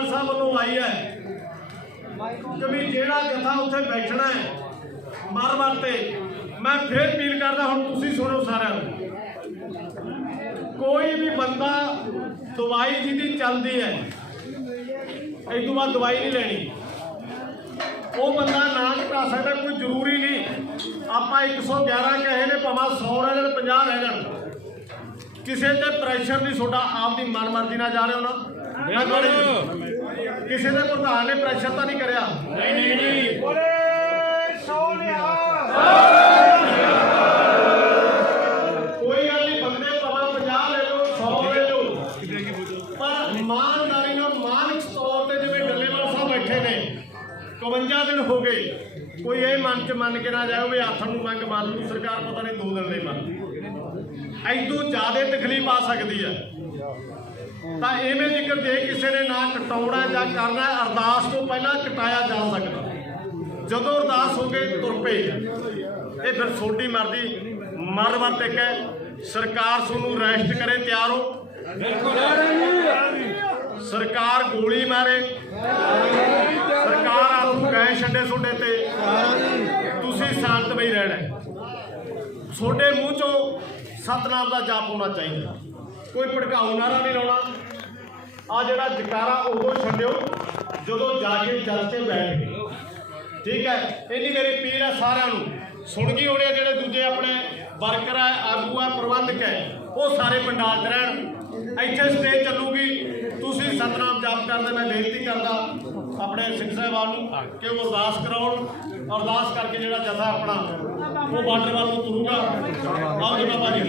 ਡੱਲੇਵਾਲ ਸਾਹਿਬ ਵੱਲੋਂ ਆਈ ਹੈ। ਕਿ ਵੀ ਜਿਹੜਾ ਜਥਾ ਉੱਥੇ ਬੈਠਣਾ ਹੈ, ਮਰ ਮਰ ਤੇ, ਮੈਂ ਫੇਰ ਅਪੀਲ ਕਰਦਾ ਹੁਣ ਤੁਸੀਂ ਸੁਣੋ ਸਾਰਿਆਂ ਨੂੰ। ਕੋਈ ਵੀ ਬੰਦਾ ਦਵਾਈ ਜਿਹਦੀ ਚੱਲਦੀ ਹੈ, ਇਸ ਤੋਂ ਬਾਅਦ ਦਵਾਈ ਨਹੀਂ ਲੈਣੀ। ਉਹ ਬੰਦਾ ਨਾ ਘਟਾ ਸਕਦਾ, ਕੋਈ ਜ਼ਰੂਰੀ ਨਹੀਂ। ਆਪਾਂ 111 ਕਹੇ ਨੇ, ਭਾਵੇਂ 100 ਰਹਿ ਜਾਣ 50 ਰਹਿ ਜਾਣ। ਕਿਸੇ ਤੇ ਪ੍ਰੈਸ਼ਰ ਨਹੀਂ, ਤੁਹਾਡਾ ਆਪਦੀ ਮਨਮਰਜ਼ੀ ਨਾਲ ਜਾ ਰਹੇ ਹੋ ਨਾ। ਕਿਸੇ ਦੇ ਪ੍ਰਧਾਨ ਨੇ ਪ੍ਰੈਸ਼ਰ ਤਾਂ ਨਹੀਂ ਕਰਿਆ? ਨਹੀਂ ਨਹੀਂ ਨਹੀਂ। ਕੋਈ ਗੱਲ ਨਹੀਂ ਬੰਦੇ ਭਾਵੇਂ 50 ਲੈ ਲਓ 100 ਲੈ ਲਓ। ਪਰ ਇਮਾਨਦਾਰੀ ਨਾਲ ਮਾਨਕ ਤੌਰ ਤੇ ਜਿਵੇਂ ਡੱਲੇਵਾਲ ਸਾਹਿਬ ਬੈਠੇ ਨੇ 51 ਦਿਨ ਹੋ ਗਏ। ਕੋਈ ਇਹ ਮਨ ਚ ਮੰਨ ਕੇ ਨਾ ਜਾਓ ਵੀ ਆਥਣ ਨੂੰ ਮੰਗ ਮੰਨ ਲੂ ਸਰਕਾਰ ਪਤਾ ਨਹੀਂ ਦੋ ਦਿਨ ਲਈ ਮੰਨਦੀ ਐਦੋਂ ਜ਼ਿਆਦਾ ਤਕਲੀਫ ਆ ਸਕਦੀ ਹੈ। ਤਾਂ ਐਵੇਂ ਜ਼ਿਕਰ ਜੇ ਕਿਸੇ ਨੇ ਨਾ ਕਟਾਉਣਾ ਜਾਂ ਕਰਨਾ, ਅਰਦਾਸ ਤੋਂ ਪਹਿਲਾਂ ਕਟਾਇਆ ਜਾ ਸਕਦਾ। ਜਦੋਂ ਅਰਦਾਸ ਹੋ ਕੇ ਤੁਰ ਪਏ ਇਹ ਫਿਰ ਛੋਟੀ ਮਰਦੀ ਮਰ ਮਰ ਤੇ ਕਹਿ, ਸਰਕਾਰ ਤੁਹਾਨੂੰ ਰੈਸਟ ਕਰੇ, ਤਿਆਰ ਹੋ। ਸਰਕਾਰ ਗੋਲੀ ਮਾਰੇ। ਸਰਕਾਰ ਆਪ ਗਏ ਛੱਡੇ ਤੁਹਾਡੇ ਤੇ। ਤੁਸੀਂ ਸ਼ਾਂਤ ਬਈ ਰਹਿਣਾ। ਹੈ। ਤੁਹਾਡੇ ਮੂੰਹ ਚੋਂ ਸਤਨਾਮ ਦਾ ਜਾਪ ਹੋਣਾ ਚਾਹੀਦਾ। ਕੋਈ ਭੜਕਾਊ ਨਾਰਾ ਨਹੀਂ ਲਾਉਣਾ। ਆ ਜਿਹੜਾ ਜਕਾਰਾ ਉਦੋਂ ਛੱਡਿਓ, ਜਦੋਂ ਜਾ ਕੇ ਜਲ ਤੇ ਬੈਠ ਗਏ। ਠੀਕ ਹੈ? ਇੰਨੀ ਮੇਰੀ ਪੀਰ ਹੈ ਸਾਰਿਆਂ ਨੂੰ। ਸੁਣ ਗਈ ਹੋਣੇ ਜਿਹੜੇ ਦੂਜੇ ਆਪਣੇ ਵਰਕਰ ਹੈ ਆਗੂ ਹੈ ਪ੍ਰਬੰਧਕ ਹੈ, ਉਹ ਸਾਰੇ ਪੰਡਾਲ 'ਚ ਰਹਿਣ। ਇੱਥੇ ਸਟੇਜ ਚੱਲੂਗੀ। ਤੁਸੀਂ ਸਤਨਾਮ ਜਾਪ ਕਰਦੇ ਮੈਂ ਬੇਨਤੀ ਕਰਦਾ ਆਪਣੇ ਸਿੰਘ ਸਾਹਿਬਾਨ ਨੂੰ ਕਿ ਉਹ ਅਰਦਾਸ ਕਰਾਉਣ, ਅਰਦਾਸ ਕਰਕੇ ਜਿਹੜਾ ਜਥਾ ਆਪਣਾ, ਉਹ ਬਾਰਡਰ ਵੱਲ ਨੂੰ ਤੁਰੂਗਾ। ਆਓ ਜੀ ਬਾਬਾ ਜੀ।